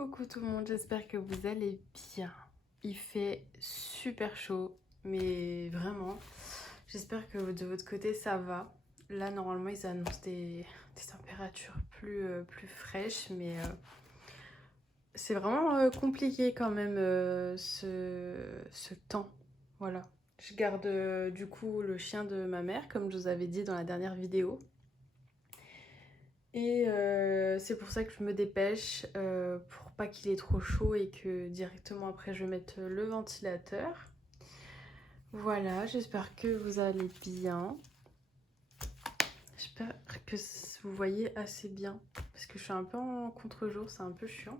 Coucou tout le monde, j'espère que vous allez bien. Il fait super chaud, mais vraiment, j'espère que de votre côté ça va. Là, normalement, ils annoncent des températures plus fraîches, mais c'est vraiment compliqué quand même ce temps. Voilà. Je garde du coup le chien de ma mère, comme je vous avais dit dans la dernière vidéo. Et c'est pour ça que je me dépêche pour pas qu'il ait trop chaud et que directement après je mette le ventilateur. Voilà, j'espère que vous allez bien. J'espère que vous voyez assez bien parce que je suis un peu en contre-jour, c'est un peu chiant.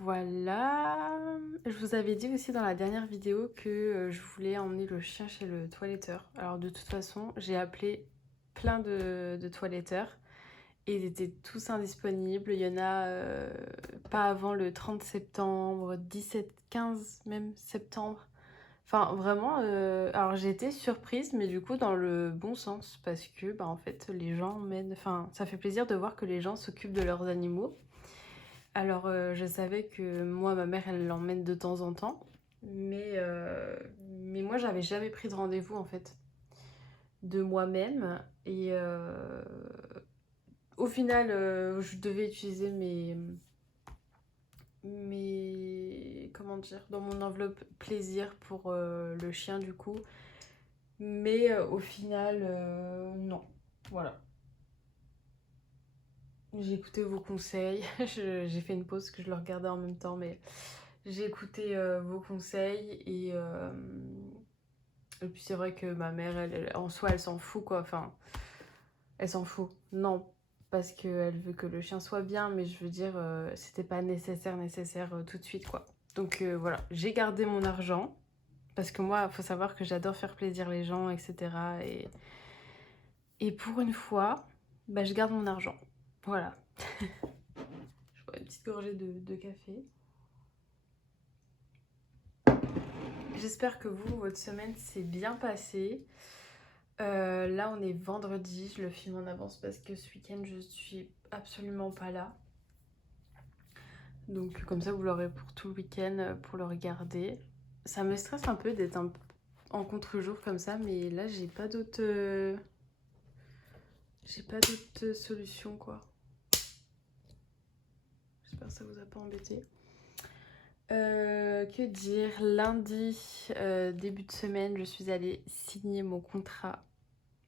Voilà. Je vous avais dit aussi dans la dernière vidéo que je voulais emmener le chien chez le toiletteur. Alors de toute façon, j'ai appelé plein de toiletteurs. Et ils étaient tous indisponibles. Il y en a pas avant le 30 septembre, 17, 15 même septembre. Enfin, vraiment, alors j'ai été surprise, mais du coup dans le bon sens, parce que bah, en fait, les gens mènent. Enfin, ça fait plaisir de voir que les gens s'occupent de leurs animaux. Alors, je savais que moi, ma mère, elle l'emmène de temps en temps, mais moi, j'avais jamais pris de rendez-vous en fait de moi-même. Et au final, je devais utiliser comment dire, dans mon enveloppe plaisir pour le chien du coup. Mais au final, non. Voilà. J'ai écouté vos conseils. J'ai fait une pause parce que je le regardais en même temps, mais j'ai écouté vos conseils et puis c'est vrai que ma mère, en soi, elle s'en fout quoi. Enfin, elle s'en fout. Non, parce qu'elle veut que le chien soit bien, mais je veux dire, c'était pas nécessaire tout de suite, quoi. Donc voilà, j'ai gardé mon argent, parce que moi, il faut savoir que j'adore faire plaisir les gens, etc. Et pour une fois, bah, je garde mon argent. Voilà. Je bois une petite gorgée de café. J'espère que vous, votre semaine s'est bien passée. Là, on est vendredi, je le filme en avance parce que ce week-end, je suis absolument pas là. Donc comme ça, vous l'aurez pour tout le week-end pour le regarder. Ça me stresse un peu d'être en contre-jour comme ça, mais là, j'ai pas d'autre solution, quoi. J'espère que ça vous a pas embêté. Que dire? Lundi, début de semaine, je suis allée signer mon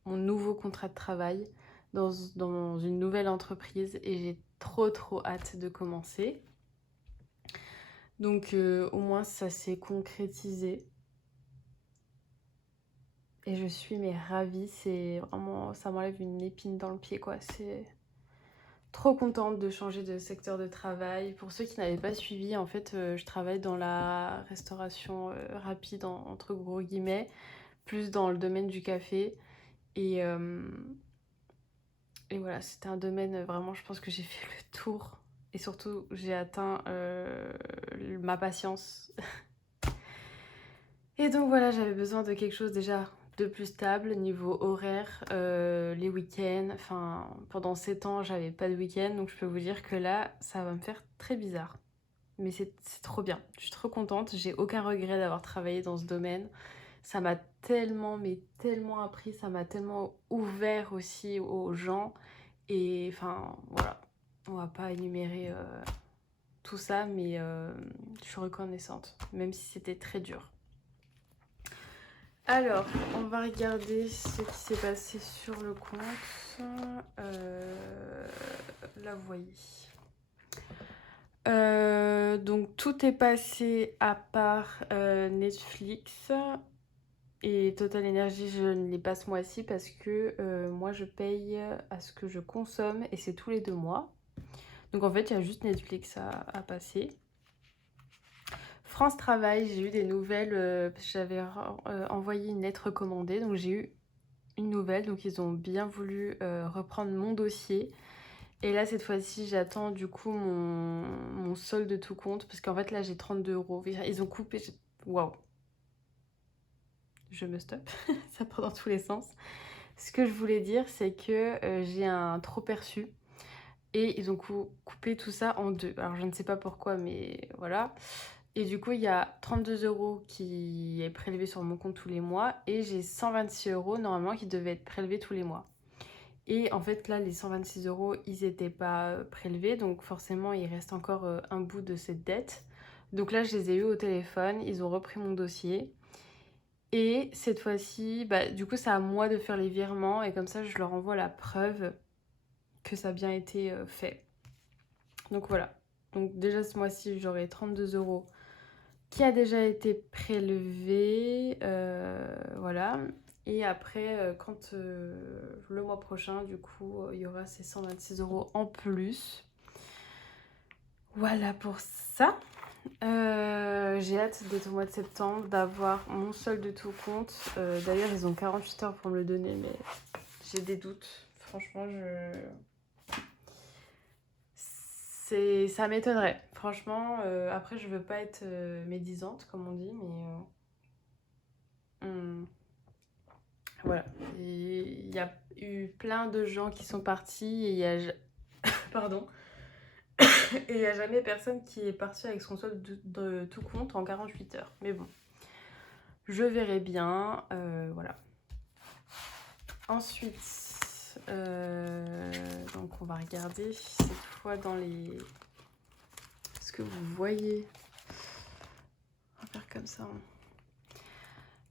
nouveau contrat de travail dans une nouvelle entreprise et j'ai trop hâte de commencer. Donc au moins ça s'est concrétisé. Et je suis ravie, c'est vraiment, ça m'enlève une épine dans le pied quoi. C'est trop contente de changer de secteur de travail. Pour ceux qui n'avaient pas suivi, en fait, je travaille dans la restauration rapide entre gros guillemets, plus dans le domaine du café. Et, euh, et voilà, c'était un domaine vraiment, je pense que j'ai fait le tour. Et surtout, j'ai atteint ma patience. Et donc voilà, j'avais besoin de quelque chose déjà de plus stable niveau horaire, les week-ends. Enfin, pendant 7 ans, j'avais pas de week-end, donc je peux vous dire que là, ça va me faire très bizarre. Mais c'est trop bien. Je suis trop contente. J'ai aucun regret d'avoir travaillé dans ce domaine. Ça m'a tellement, mais tellement appris. Ça m'a tellement ouvert aussi aux gens. Et enfin, voilà. On va pas énumérer tout ça, mais je suis reconnaissante. Même si c'était très dur. Alors, on va regarder ce qui s'est passé sur le compte. Là, vous voyez. Donc, tout est passé à part Netflix et Total Energy, je ne les pas ce mois-ci parce que moi, je paye à ce que je consomme et c'est tous les 2 mois. Donc, en fait, il y a juste Netflix à passer. France Travail, j'ai eu des nouvelles, j'avais envoyé une lettre recommandée, donc j'ai eu une nouvelle, donc ils ont bien voulu reprendre mon dossier. Et là, cette fois-ci, j'attends du coup mon solde de tout compte, parce qu'en fait, là, j'ai 32 euros. Ils ont coupé. Waouh! Je me stoppe, ça part dans tous les sens. Ce que je voulais dire, c'est que j'ai un trop perçu. Et ils ont coupé tout ça en deux. Alors je ne sais pas pourquoi, mais voilà. Et du coup, il y a 32 euros qui est prélevé sur mon compte tous les mois. Et j'ai 126 euros normalement qui devaient être prélevés tous les mois. Et en fait, là, les 126 euros, ils n'étaient pas prélevés. Donc forcément, il reste encore un bout de cette dette. Donc là, je les ai eus au téléphone. Ils ont repris mon dossier. Et cette fois-ci, bah, du coup, c'est à moi de faire les virements. Et comme ça, je leur envoie la preuve que ça a bien été fait. Donc voilà. Donc déjà, ce mois-ci, j'aurai 32 euros qui a déjà été prélevé. Voilà. Et après, quand le mois prochain, du coup, il y aura ces 126 euros en plus. Voilà pour ça. J'ai hâte d'être au mois de septembre, d'avoir mon solde de tout compte. D'ailleurs, ils ont 48 heures pour me le donner, mais j'ai des doutes. Franchement, ça m'étonnerait. Franchement, après, je veux pas être médisante, comme on dit, mais voilà. Il y a eu plein de gens qui sont partis et il y a... Pardon. Et il n'y a jamais personne qui est parti avec son solde de tout compte en 48 heures. Mais bon, je verrai bien. Voilà. Ensuite, donc on va regarder cette fois dans les... Est-ce que vous voyez? On va faire comme ça.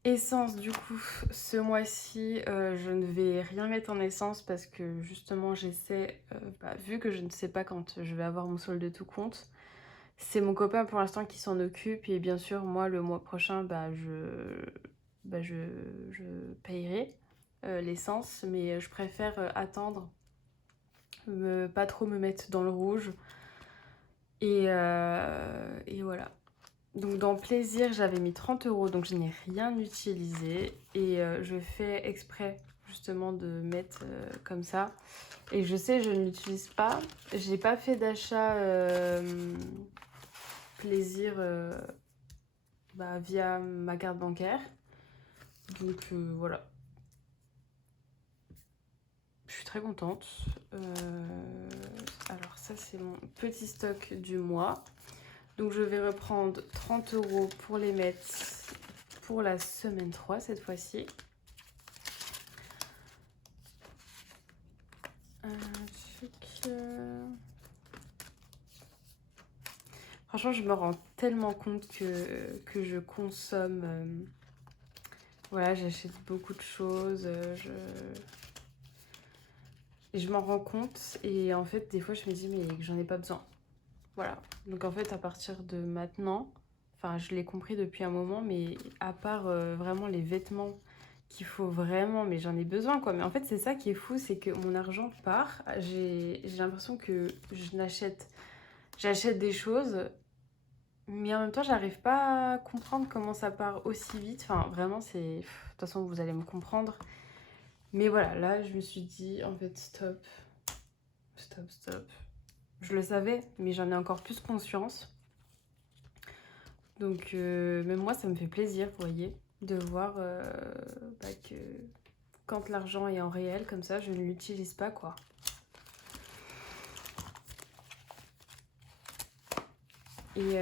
Essence, du coup, ce mois-ci, je ne vais rien mettre en essence parce que justement, j'essaie, vu que je ne sais pas quand je vais avoir mon solde de tout compte, c'est mon copain pour l'instant qui s'en occupe et bien sûr, moi, le mois prochain, je payerai l'essence, mais je préfère attendre, pas trop me mettre dans le rouge et voilà. Donc dans plaisir, j'avais mis 30 euros, donc je n'ai rien utilisé. Et je fais exprès justement de mettre comme ça. Et je sais, je ne l'utilise pas. J'ai pas fait d'achat plaisir via ma carte bancaire. Donc voilà. Je suis très contente. Alors ça, c'est mon petit stock du mois. Donc je vais reprendre 30 euros pour les mettre pour la semaine 3 cette fois-ci. Franchement, je me rends tellement compte que je consomme. Voilà, j'achète beaucoup de choses. Et je m'en rends compte. Et en fait, des fois, je me dis, mais que j'en ai pas besoin. Voilà. Donc en fait, à partir de maintenant, enfin, je l'ai compris depuis un moment, mais à part vraiment les vêtements qu'il faut vraiment, mais j'en ai besoin quoi. Mais en fait, c'est ça qui est fou, c'est que mon argent part. J'ai l'impression que j'achète des choses, mais en même temps, j'arrive pas à comprendre comment ça part aussi vite. Enfin, vraiment, c'est. De toute façon, vous allez me comprendre. Mais voilà, là, je me suis dit, en fait, stop. Stop, stop. Je le savais, mais j'en ai encore plus conscience. Donc, même moi, ça me fait plaisir, vous voyez, de voir que quand l'argent est en réel, comme ça, je ne l'utilise pas, quoi. Et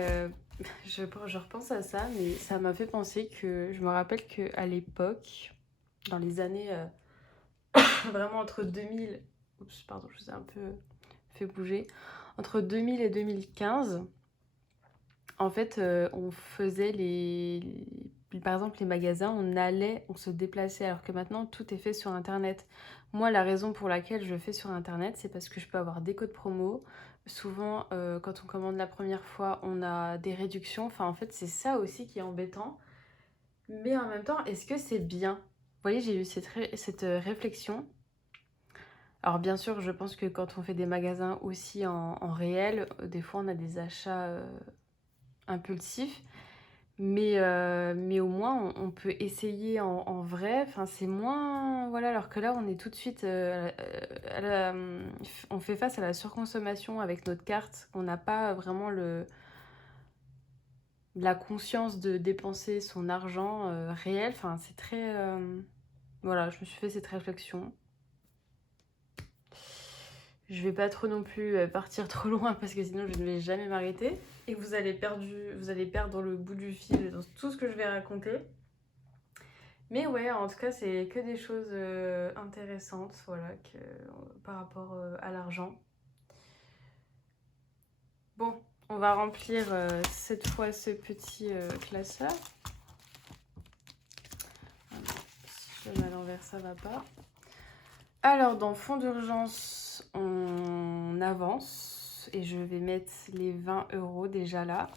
je repense à ça, mais ça m'a fait penser que je me rappelle qu'à l'époque, dans les années vraiment entre 2000, oups, pardon, je vous ai un peu fait bouger, entre 2000 et 2015, en fait, on faisait par exemple, les magasins, on se déplaçait, alors que maintenant, tout est fait sur Internet. Moi, la raison pour laquelle je le fais sur Internet, c'est parce que je peux avoir des codes promo. Souvent, quand on commande la première fois, on a des réductions. Enfin, en fait, c'est ça aussi qui est embêtant. Mais en même temps, est-ce que c'est bien? Vous voyez, j'ai eu cette réflexion. Alors bien sûr, je pense que quand on fait des magasins aussi en réel, des fois on a des achats impulsifs. Mais au moins, on peut essayer en vrai. Enfin, c'est moins... Voilà, alors que là, on est tout de suite... on fait face à la surconsommation avec notre carte. On n'a pas vraiment la conscience de dépenser son argent réel. Enfin, c'est très... Voilà, je me suis fait cette réflexion. Je vais pas trop non plus partir trop loin parce que sinon je ne vais jamais m'arrêter. Et vous allez perdre le bout du fil dans tout ce que je vais raconter. Mais ouais, en tout cas, c'est que des choses intéressantes, voilà, par rapport à l'argent. Bon, on va remplir cette fois ce petit classeur. Si je le mets à l'envers, ça va pas. Alors, dans fonds d'urgence, on avance. Et je vais mettre les 20 € déjà là.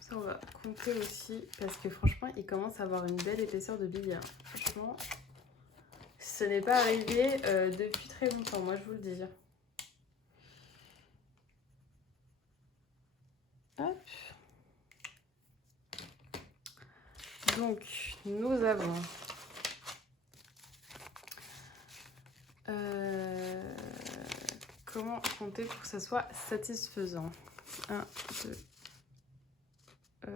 Ça, on va compter aussi. Parce que franchement, il commence à avoir une belle épaisseur de billets. Franchement, ce n'est pas arrivé depuis très longtemps, moi je vous le dis. Hop. Donc, nous avons comment compter pour que ça soit satisfaisant. 1, 2,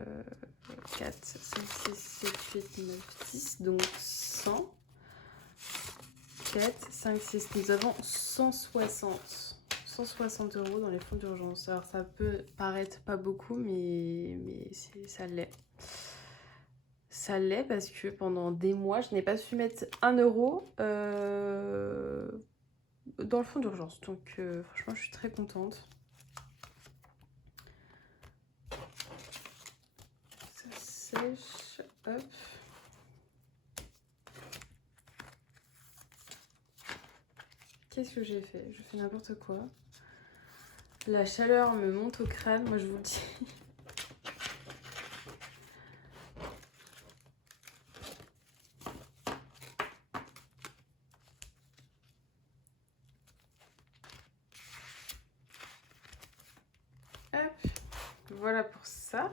4, 5, 6, 7, 8, 9, 10, donc 100. 4, 5, 6, nous avons 160 € dans les fonds d'urgence. Alors ça peut paraître pas beaucoup, mais ça l'est. Ça l'est parce que pendant des mois, je n'ai pas su mettre 1 € dans le fonds d'urgence. Donc franchement, je suis très contente. Ça sèche, hop. Qu'est-ce que j'ai fait? Je fais n'importe quoi. La chaleur me monte au crâne, moi je vous le dis. Hop, voilà pour ça.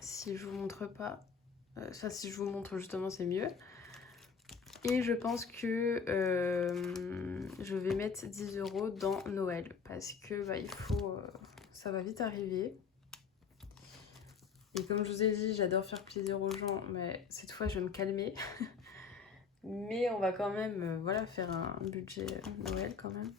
Si je vous montre pas, enfin si je vous montre justement c'est mieux. Et je pense que je vais mettre 10 € dans Noël parce que bah, il faut, ça va vite arriver. Et comme je vous ai dit, j'adore faire plaisir aux gens, mais cette fois je vais me calmer. Mais on va quand même voilà, faire un budget Noël quand même.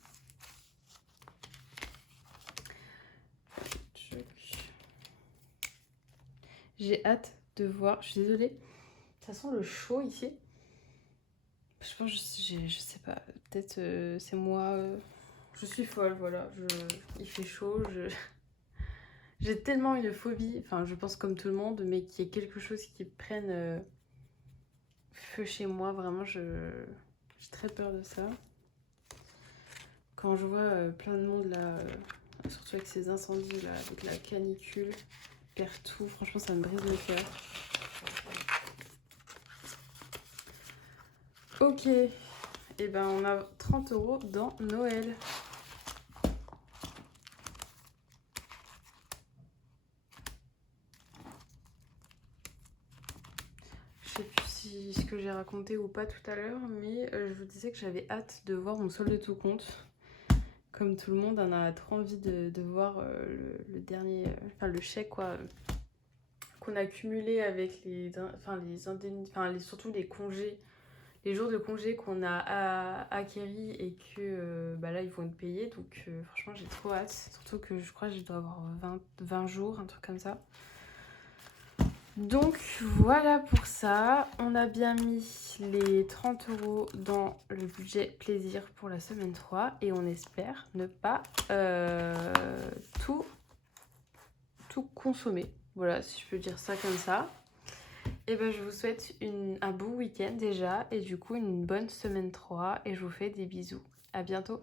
J'ai hâte de voir, je suis désolée, ça sent le chaud ici. Je pense, je sais pas, peut-être c'est moi, je suis folle, voilà, il fait chaud, j'ai tellement une phobie, enfin je pense comme tout le monde, mais qu'il y ait quelque chose qui prenne feu chez moi, vraiment j'ai très peur de ça. Quand je vois plein de monde là, surtout avec ces incendies là, avec la canicule, perd tout, franchement ça me brise le cœur. Ok, et ben on a 30 € dans Noël. Je sais plus si ce que j'ai raconté ou pas tout à l'heure, mais je vous disais que j'avais hâte de voir mon solde de tout compte. Comme tout le monde, on a trop envie de voir le dernier, enfin le chèque quoi, qu'on a cumulé avec les indemnités, surtout les congés, les jours de congé qu'on a acquéris et que bah là ils vont être payés. Donc franchement j'ai trop hâte, surtout que je crois que je dois avoir 20 jours, un truc comme ça. Donc voilà pour ça, on a bien mis les 30 € dans le budget plaisir pour la semaine 3 et on espère ne pas tout consommer. Voilà, si je peux dire ça comme ça. Et ben je vous souhaite un bon week-end déjà et du coup une bonne semaine 3 et je vous fais des bisous. À bientôt.